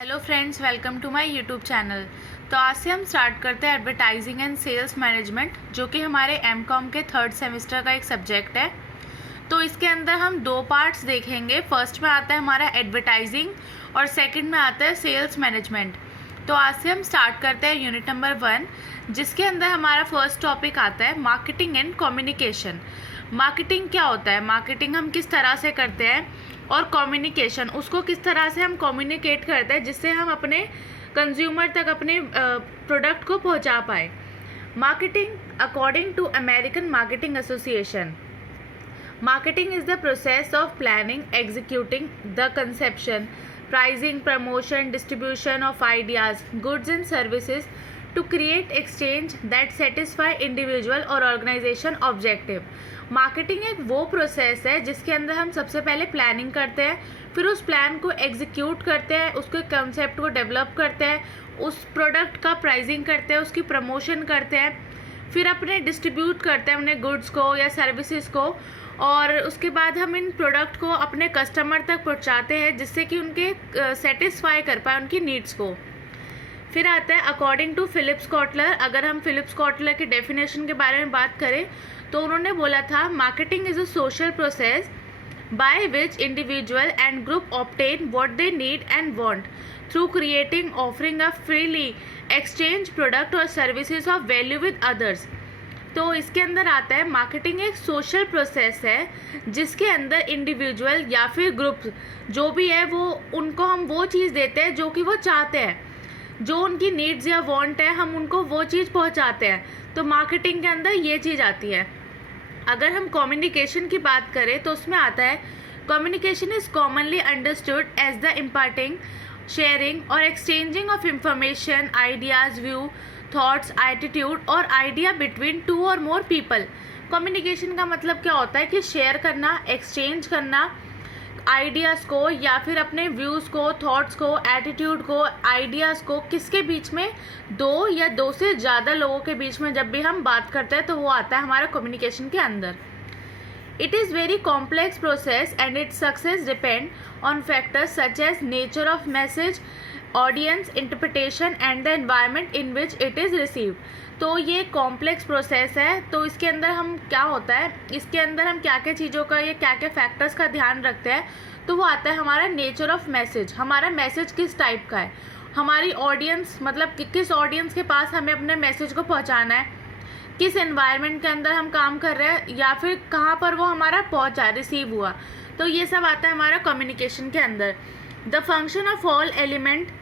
Hello friends, welcome to my YouTube channel. तो आज से हम स्टार्ट करते हैं एडवर्टाइजिंग एंड सेल्स मैनेजमेंट, जो कि हमारे एमकॉम के थर्ड सेमेस्टर का एक सब्जेक्ट है। तो इसके अंदर हम दो पार्ट्स देखेंगे। फर्स्ट में आता है हमारा एडवर्टाइजिंग और सेकंड में आता है सेल्स मैनेजमेंट। तो आज से हम स्टार्ट करते हैं यूनिट नंबर 1, जिसके अंदर हमारा फर्स्ट टॉपिक आता है मार्केटिंग एंड कम्युनिकेशन। मार्केटिंग क्या होता है, मार्केटिंग हम किस तरह से करते हैं, और कम्युनिकेशन उसको किस तरह से हम कम्युनिकेट करते हैं जिससे हम अपने कंज्यूमर तक अपने प्रोडक्ट को पहुंचा पाए। Marketing according to American marketing association, marketing is the process of planning, executing the conception, pricing, promotion, distribution of ideas, goods and services to create exchange that satisfy individual or organization objective. Marketing एक वो process है जिसके अंदर हम सबसे पहले planning करते हैं, फिर उस प्लान को एग्जीक्यूट करते हैं, उसके कंसेप्ट को डेवलप करते हैं, उस प्रोडक्ट का प्राइसिंग करते हैं, उसकी प्रमोशन करते हैं, फिर अपने डिस्ट्रीब्यूट करते हैं अपने गुड्स को या सर्विसेज को, और उसके बाद हम इन प्रोडक्ट को अपने कस्टमर तक पहुंचाते हैं जिससे कि उनके सेटिस्फाई कर पाए उनकी नीड्स को। फिर आता है अकॉर्डिंग टू फिलिप्स कॉटलर। अगर हम फिलिप्स कॉटलर की डेफिनेशन के बारे में बात करें तो उन्होंने बोला था, marketing is a social process by which individual and group obtain what they need and want through creating, offering a freely exchange product or services of value with others. तो इसके अंदर आता है मार्केटिंग एक सोशल प्रोसेस है जिसके अंदर individual या फिर ग्रुप जो भी है वो उनको हम वो चीज़ देते हैं जो कि वो चाहते हैं, जो उनकी नीड्स या वांट है हम उनको वो चीज़ पहुंचाते हैं। तो मार्केटिंग के अंदर ये चीज़ आती है। अगर हम कम्युनिकेशन की बात करें तो उसमें आता है communication is commonly understood as the imparting, sharing और exchanging of information, ideas, view, thoughts, attitude और आइडिया बिटवीन टू और मोर पीपल। कम्युनिकेशन का मतलब क्या होता है कि शेयर करना, एक्सचेंज करना आइडियाज़ को या फिर अपने व्यूज़ को, थॉट्स को, एटीट्यूड को, आइडियाज़ को किसके बीच में, दो या दो से ज़्यादा लोगों के बीच में जब भी हम बात करते हैं तो वो आता है हमारा कम्युनिकेशन के अंदर। It is very complex process and its success depend on factors such as nature of message, audience, interpretation and the environment in which it is received. तो ये कॉम्प्लेक्स प्रोसेस है। तो इसके अंदर हम क्या होता है, इसके अंदर हम क्या क्या चीज़ों का या क्या क्या फैक्टर्स का ध्यान रखते हैं, तो वो आता है हमारा नेचर ऑफ मैसेज, हमारा मैसेज किस टाइप का है, हमारी ऑडियंस मतलब किस ऑडियंस के पास हमें अपने मैसेज को पहुंचाना है, किस एनवायरनमेंट के अंदर हम काम कर रहे हैं या फिर कहाँ पर वो हमारा पहुंचा, रिसीव हुआ। तो ये सब आता है हमारा कम्युनिकेशन के अंदर। The function of all element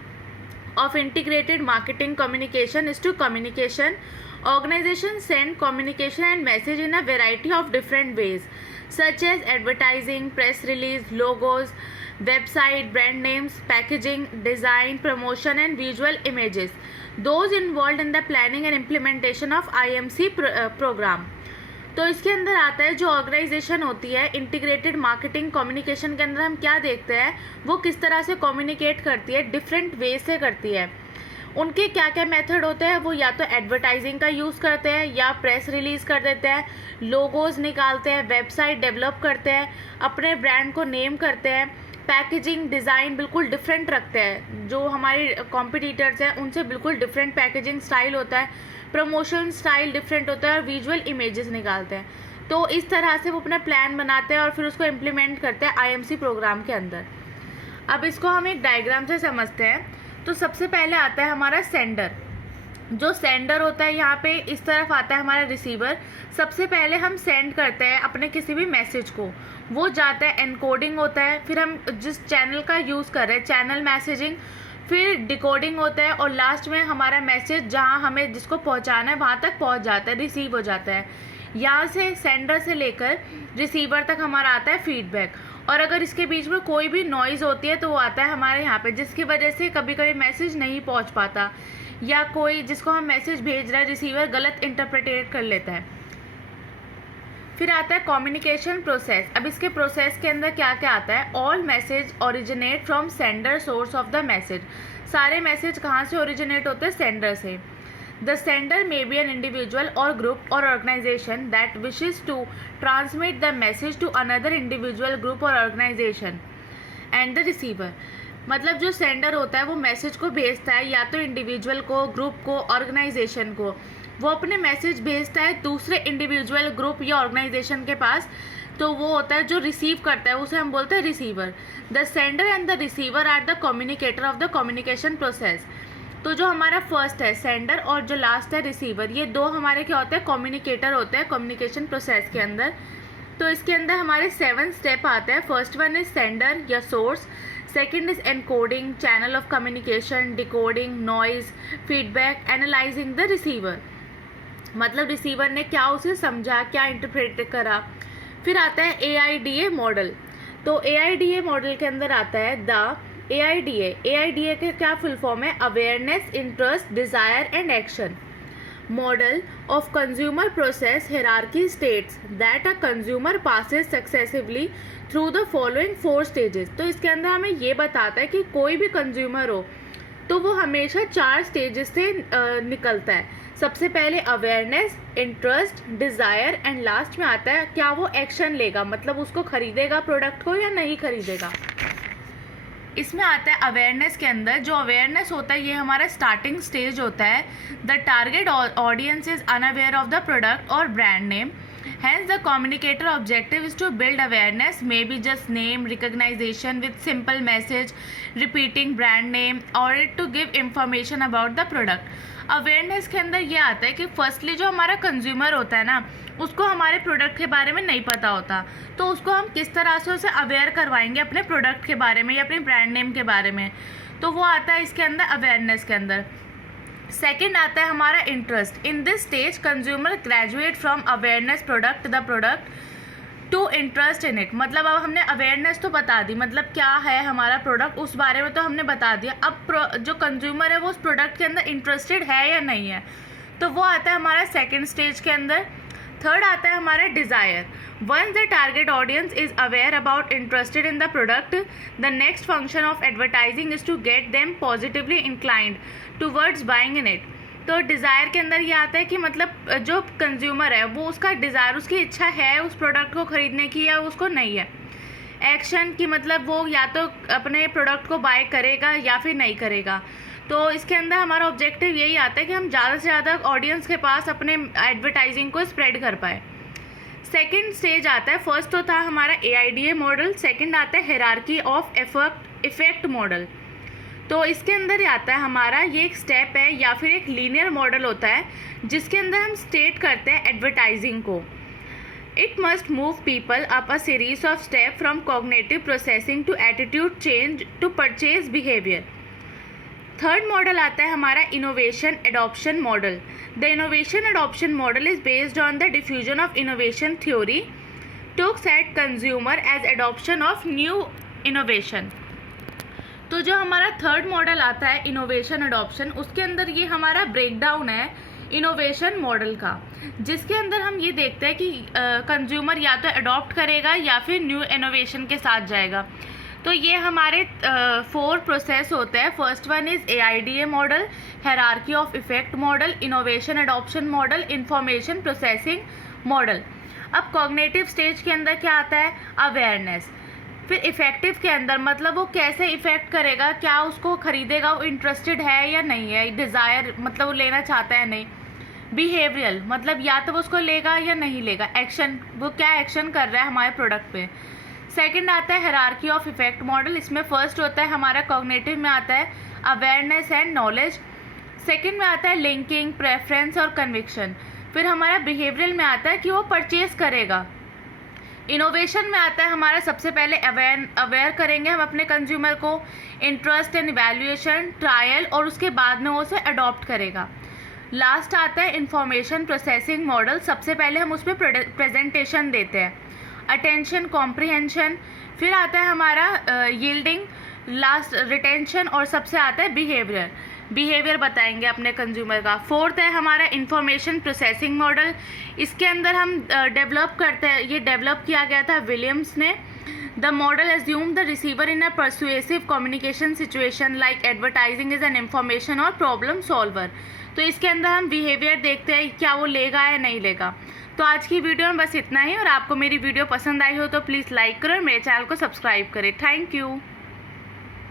of integrated marketing communication is to communication. Organizations send communication and message in a variety of different ways such as advertising, press release, logos, website, brand names, packaging, design, promotion and visual images. Those involved in the planning and implementation of IMC program. तो इसके अंदर आता है जो organisation होती है integrated marketing communication के अंदर हम क्या देखते हैं, वो किस तरह से कम्युनिकेट करती है, डिफरेंट वे से करती है। उनके क्या क्या मेथड होते हैं, वो या तो एडवर्टाइजिंग का यूज़ करते हैं या प्रेस रिलीज़ कर देते हैं, लोगोज निकालते हैं, वेबसाइट डेवलप करते हैं, अपने ब्रांड को नेम करते हैं, पैकेजिंग डिज़ाइन बिल्कुल डिफरेंट रखते हैं, जो हमारे कॉम्पिटिटर्स हैं उनसे बिल्कुल डिफरेंट पैकेजिंग स्टाइल होता है, प्रमोशन स्टाइल डिफरेंट होता है और विजुअल इमेजेस निकालते हैं। तो इस तरह से वो अपना प्लान बनाते हैं और फिर उसको इम्प्लीमेंट करते हैं आईएमसी प्रोग्राम के अंदर। अब इसको हम एक डायग्राम से समझते हैं। तो सबसे पहले आता है हमारा सेंडर। जो सेंडर होता है यहाँ पे इस तरफ आता है हमारा रिसीवर। सबसे पहले हम सेंड करते हैं अपने किसी भी मैसेज को, वो जाता है, एनकोडिंग होता है, फिर हम जिस चैनल का यूज़ कर रहे हैं चैनल मैसेजिंग, फिर डिकोडिंग होता है और लास्ट में हमारा मैसेज जहाँ हमें जिसको पहुँचाना है वहाँ तक पहुँच जाता है, रिसीव हो जाता है। यहाँ से सेंडर से लेकर रिसीवर तक हमारा आता है फीडबैक। और अगर इसके बीच में कोई भी नॉइज़ होती है तो वो आता है हमारे यहाँ पे, जिसकी वजह से कभी कभी मैसेज नहीं पहुँच पाता या कोई जिसको हम मैसेज भेज रहे हैं रिसीवर गलत इंटरप्रेटेट कर लेता है। फिर आता है कम्युनिकेशन प्रोसेस। अब इसके प्रोसेस के अंदर क्या क्या आता है, all message originate from sender source of the message. सारे मैसेज कहाँ से ओरिजिनेट होते हैं, सेंडर से। The sender may be an individual और ग्रुप और organisation that wishes to transmit the message to another individual, group और ऑर्गेनाइजेशन एंड द रिसीवर। मतलब जो सेंडर होता है वो मैसेज को भेजता है या तो इंडिविजुअल को, ग्रुप को, ऑर्गेनाइजेशन को। वो अपने मैसेज भेजता है दूसरे इंडिविजुअल, ग्रुप या ऑर्गेनाइजेशन के पास, तो वो होता है जो रिसीव करता है, उसे हम बोलते हैं receiver. The sender and the receiver are the communicator of the communication process. तो जो हमारा फर्स्ट है सेंडर और जो लास्ट है रिसीवर, ये दो हमारे क्या होते हैं, कम्युनिकेटर होते हैं कम्युनिकेशन प्रोसेस के अंदर। तो इसके अंदर हमारे 7 स्टेप आते हैं। फर्स्ट वन इज सेंडर या source, second is encoding, channel of communication, decoding, noise, feedback, analysing the receiver, मतलब रिसीवर ने क्या उसे समझा, क्या इंटरप्रेट करा। फिर आता है AIDA मॉडल। तो AIDA मॉडल के अंदर आता है द AIDA के क्या फुल फॉर्म है, awareness, interest, desire and action model of consumer process hierarchy states that a consumer passes successively through the following 4 stages. तो इसके अंदर हमें ये बताता है कि कोई भी कंज्यूमर हो तो वो हमेशा 4 स्टेजेस से निकलता है। सबसे पहले awareness, interest, desire and last में आता है क्या वो एक्शन लेगा, मतलब उसको खरीदेगा प्रोडक्ट को या नहीं खरीदेगा। इसमें आता है अवेयरनेस के अंदर, जो अवेयरनेस होता है ये हमारा स्टार्टिंग स्टेज होता है। The target audience is unaware of the product और brand name, hence the communicator objective is to build awareness, maybe just name recognition with simple message, repeating brand name or to give information about the product। Awareness के अंदर ये आता है कि firstly जो हमारा consumer होता है ना, उसको हमारे प्रोडक्ट के बारे में नहीं पता होता, तो उसको हम किस तरह से उसे अवेयर करवाएंगे अपने प्रोडक्ट के बारे में या अपने ब्रांड नेम के बारे में, तो वो आता है इसके अंदर अवेयरनेस के अंदर। सेकेंड आता है हमारा interest. In this stage consumer graduate from awareness product the product to interest in it, मतलब अब हमने अवेयरनेस तो बता दी, मतलब क्या है हमारा प्रोडक्ट उस बारे में तो हमने बता दिया। अब जो कंज्यूमर है वो उस प्रोडक्ट के अंदर इंटरेस्टेड है या नहीं है, तो वो आता है हमारा सेकेंड स्टेज के अंदर। थर्ड आता है हमारा desire. Once the target audience is aware about interested in the product, the next function of advertising is to get them positively inclined towards buying in it। तो डिज़ायर के अंदर ये आता है कि मतलब जो कंज्यूमर है वो उसका डिज़ायर, उसकी इच्छा है उस प्रोडक्ट को ख़रीदने की या उसको नहीं है। एक्शन की मतलब वो या तो अपने प्रोडक्ट को बाय करेगा या फिर नहीं करेगा। तो इसके अंदर हमारा ऑब्जेक्टिव यही आता है कि हम ज़्यादा से ज़्यादा ऑडियंस के पास अपने एडवर्टाइजिंग को स्प्रेड कर पाए। सेकेंड स्टेज आता है, फर्स्ट तो था हमारा AIDA मॉडल, सेकेंड आता है हायरार्की ऑफ इफेक्ट मॉडल। तो इसके अंदर आता है हमारा ये एक स्टेप है या फिर एक लीनियर मॉडल होता है जिसके अंदर हम स्टेट करते हैं एडवर्टाइजिंग को। It must move people up a series of step from cognitive processing to attitude change to purchase behaviour. Third model आता है हमारा innovation adoption model. The innovation adoption model is based on the diffusion of innovation theory tooks at consumer as adoption of new innovation. तो जो हमारा third model आता है innovation adoption, उसके अंदर ये हमारा ब्रेकडाउन है इनोवेशन मॉडल का, जिसके अंदर हम ये देखते हैं कि कंज्यूमर या तो अडॉप्ट करेगा या फिर न्यू इनोवेशन के साथ जाएगा। तो ये हमारे 4 प्रोसेस होते हैं। First one is AIDA model, hierarchy of effect model, innovation adoption model, information processing model. अब कॉग्निटिव स्टेज के अंदर क्या आता है, अवेयरनेस। फिर इफेक्टिव के अंदर मतलब वो कैसे इफेक्ट करेगा, क्या उसको खरीदेगा, वो इंटरेस्टेड है या नहीं है, डिज़ायर मतलब वो लेना चाहता है नहीं। बिहेवियरल मतलब या तो वो उसको लेगा या नहीं लेगा। एक्शन, वो क्या एक्शन कर रहा है हमारे प्रोडक्ट पे। सेकंड आता है हायरार्की ऑफ इफेक्ट मॉडल। इसमें फर्स्ट होता है हमारा कॉग्निटिव में आता है अवेयरनेस एंड नॉलेज। सेकंड में आता है लिंकिंग, प्रेफरेंस और कन्विक्शन। फिर हमारा बिहेवियरल में आता है कि वो परचेज करेगा। इनोवेशन में आता है हमारा सबसे पहले अवेयर करेंगे हम अपने कंज्यूमर को, इंटरेस्ट एंड इवैल्यूएशन, ट्रायल, और उसके बाद में वो उसे अडॉप्ट करेगा। लास्ट आता है इंफॉर्मेशन प्रोसेसिंग मॉडल। सबसे पहले हम उस पर प्रेजेंटेशन देते हैं, अटेंशन, कॉम्प्रिहेंशन। फिर आता है हमारा यील्डिंग, लास्ट रिटेंशन, और सबसे आता है बिहेवियर बताएंगे अपने कंज्यूमर का। फोर्थ है हमारा इंफॉर्मेशन प्रोसेसिंग मॉडल। इसके अंदर हम डेवलप करते हैं, ये डेवलप किया गया था विलियम्स ने। The model assume the receiver in a persuasive communication situation like advertising is an information और प्रॉब्लम सॉल्वर। तो इसके अंदर हम बिहेवियर देखते हैं, क्या वो लेगा या नहीं लेगा। तो आज की वीडियो में बस इतना ही, और आपको मेरी वीडियो पसंद आई हो तो प्लीज़ लाइक करो और मेरे चैनल को सब्सक्राइब करें। Thank you.